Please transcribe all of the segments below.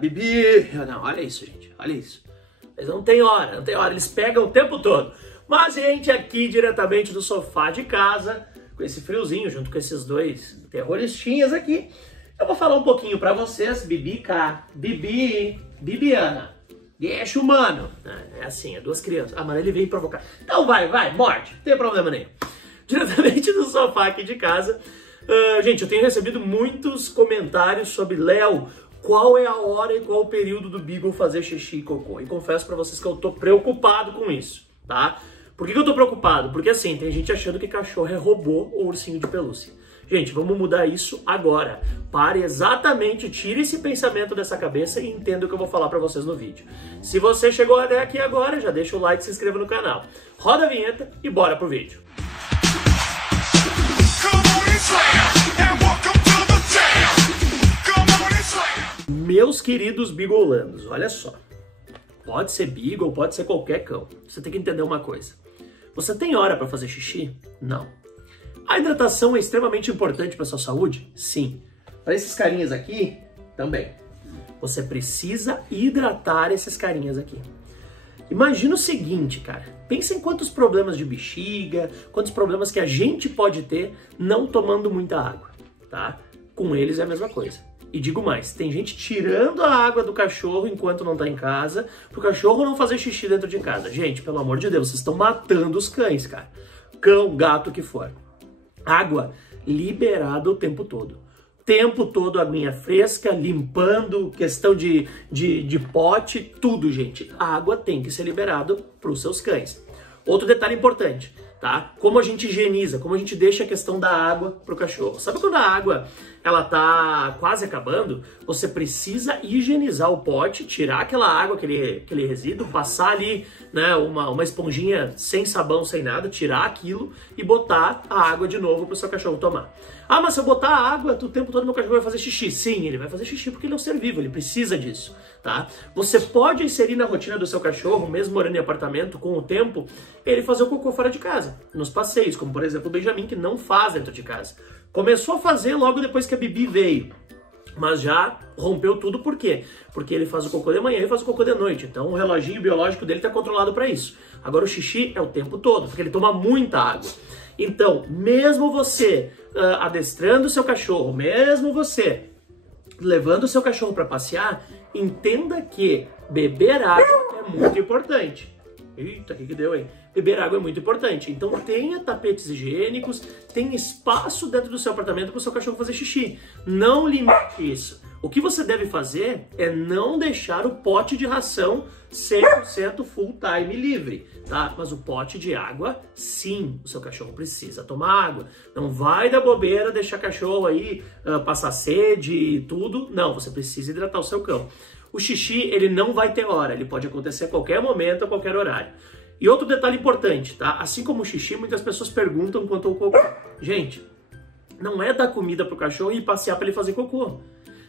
Bibi, não, olha isso, gente, olha isso. Eles não tem hora, eles pegam o tempo todo. Mas, gente, aqui diretamente do sofá de casa, com esse friozinho, junto com esses dois terroristinhas aqui, eu vou falar um pouquinho pra vocês, Bibiana, deixa o mano. É assim, é duas crianças. Ah, mas ele veio provocar. Então vai, morde, não tem problema nenhum. Diretamente do sofá aqui de casa, gente, eu tenho recebido muitos comentários sobre Léo, qual é a hora e qual o período do Beagle fazer xixi e cocô. E confesso pra vocês que eu tô preocupado com isso, tá? Por que eu tô preocupado? Porque assim, tem gente achando que cachorro é robô ou ursinho de pelúcia. Gente, vamos mudar isso agora. Pare exatamente, tire esse pensamento dessa cabeça e entenda o que eu vou falar pra vocês no vídeo. Se você chegou até aqui agora, já deixa o like e se inscreva no canal. Roda a vinheta e bora pro vídeo. Meus queridos bigolanos, olha só. Pode ser beagle, pode ser qualquer cão. Você tem que entender uma coisa. Você tem hora para fazer xixi? Não. A hidratação é extremamente importante para sua saúde? Sim. Para esses carinhas aqui, também. Você precisa hidratar esses carinhas aqui. Imagina o seguinte, cara. Pensa em quantos problemas de bexiga, quantos problemas que a gente pode ter não tomando muita água, tá? Com eles é a mesma coisa. E digo mais, tem gente tirando a água do cachorro enquanto não tá em casa, pro cachorro não fazer xixi dentro de casa. Gente, pelo amor de Deus, vocês estão matando os cães, cara. Cão, gato, o que for. Água liberada o tempo todo. Tempo todo aguinha fresca, limpando, questão de pote, tudo, gente. A água tem que ser liberada pros seus cães. Outro detalhe importante, tá? Como a gente higieniza, como a gente deixa a questão da água pro cachorro. Sabe quando a água ela tá quase acabando? Você precisa higienizar o pote, tirar aquela água, aquele resíduo, passar ali, né, uma esponjinha sem sabão, sem nada, tirar aquilo e botar a água de novo pro seu cachorro tomar. Ah, mas se eu botar a água, o tempo todo meu cachorro vai fazer xixi. Sim, ele vai fazer xixi porque ele é um ser vivo, ele precisa disso, tá? Você pode inserir na rotina do seu cachorro, mesmo morando em apartamento, com o tempo, ele fazer o cocô fora de casa, nos passeios, como por exemplo o Benjamin, que não faz dentro de casa. Começou a fazer logo depois que a Bibi veio, mas já rompeu tudo, por quê? Porque ele faz o cocô de manhã e faz o cocô de noite, então o reloginho biológico dele está controlado para isso. Agora o xixi é o tempo todo, porque ele toma muita água. Então, mesmo você adestrando o seu cachorro, mesmo você levando o seu cachorro para passear, entenda que beber água é muito importante. Eita, o que deu, hein? Beber água é muito importante. Então tenha tapetes higiênicos, tenha espaço dentro do seu apartamento para o seu cachorro fazer xixi. Não limite isso. O que você deve fazer é não deixar o pote de ração 100% full time livre, tá? Mas o pote de água, sim, o seu cachorro precisa tomar água. Não vai dar bobeira deixar cachorro aí passar sede e tudo. Não, você precisa hidratar o seu cão. O xixi, ele não vai ter hora, ele pode acontecer a qualquer momento, a qualquer horário. E outro detalhe importante, tá? Assim como o xixi, muitas pessoas perguntam quanto ao cocô. Gente, não é dar comida pro cachorro e passear para ele fazer cocô.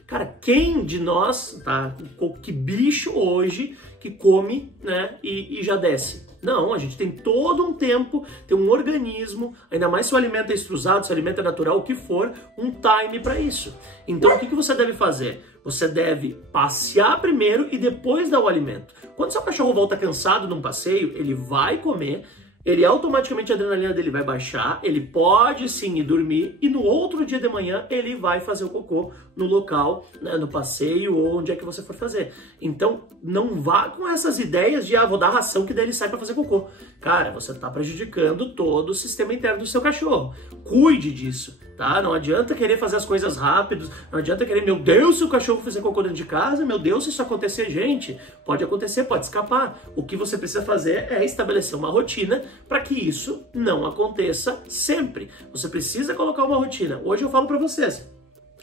Cara, quem de nós, tá? Que bicho hoje que come, né, e já desce? Não, a gente tem todo um tempo, tem um organismo, ainda mais se o alimento é extrusado, se o alimento é natural, o que for, um time para isso. Então, o que você deve fazer? Você deve passear primeiro e depois dar o alimento. Quando seu cachorro volta cansado num passeio, ele vai comer, ele automaticamente a adrenalina dele vai baixar, ele pode sim ir dormir e no outro dia de manhã ele vai fazer o cocô no local, né, no passeio ou onde é que você for fazer. Então não vá com essas ideias de vou dar ração que daí ele sai para fazer cocô. Cara, você está prejudicando todo o sistema interno do seu cachorro. Cuide disso, tá? Não adianta querer fazer as coisas rápido, não adianta querer, meu Deus, se o cachorro fizer cocô dentro de casa, meu Deus, se isso acontecer, gente, pode acontecer, pode escapar. O que você precisa fazer é estabelecer uma rotina para que isso não aconteça sempre. Você precisa colocar uma rotina. Hoje eu falo para vocês,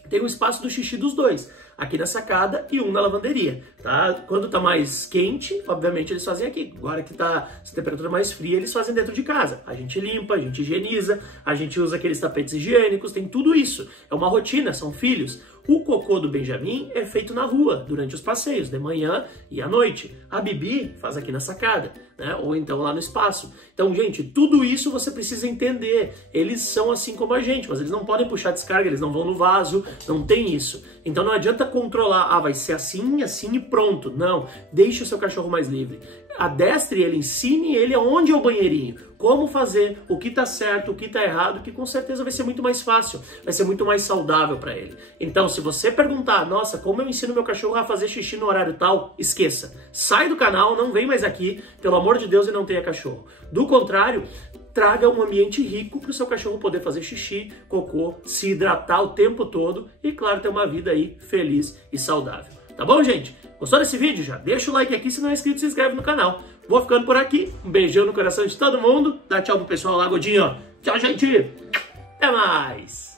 tem um espaço do xixi dos dois, aqui na sacada e um na lavanderia, tá? Quando tá mais quente, obviamente eles fazem aqui. Agora que tá a temperatura mais fria, eles fazem dentro de casa. A gente limpa, a gente higieniza, a gente usa aqueles tapetes higiênicos, tem tudo isso. É uma rotina, são filhos. O cocô do Benjamin é feito na rua, durante os passeios, de manhã e à noite. A Bibi faz aqui na sacada. né? Ou então lá no espaço. Então, gente, tudo isso você precisa entender. Eles são assim como a gente, mas eles não podem puxar descarga, eles não vão no vaso, não tem isso. Então não adianta controlar, vai ser assim, assim e pronto. Não, deixe o seu cachorro mais livre. Adestre ele, ensine ele aonde é o banheirinho, como fazer, o que tá certo, o que tá errado, que com certeza vai ser muito mais fácil, vai ser muito mais saudável para ele. Então, se você perguntar, nossa, como eu ensino meu cachorro a fazer xixi no horário tal, esqueça. Sai do canal, não vem mais aqui, pelo amor de Deus, e não tenha cachorro. Do contrário, traga um ambiente rico para o seu cachorro poder fazer xixi, cocô, se hidratar o tempo todo e, claro, ter uma vida aí feliz e saudável. Tá bom, gente? Gostou desse vídeo? Já deixa o like aqui, se não é inscrito, se inscreve no canal. Vou ficando por aqui. Um beijão no coração de todo mundo. Dá tchau pro pessoal lá, Godinho. Tchau, gente. Até mais.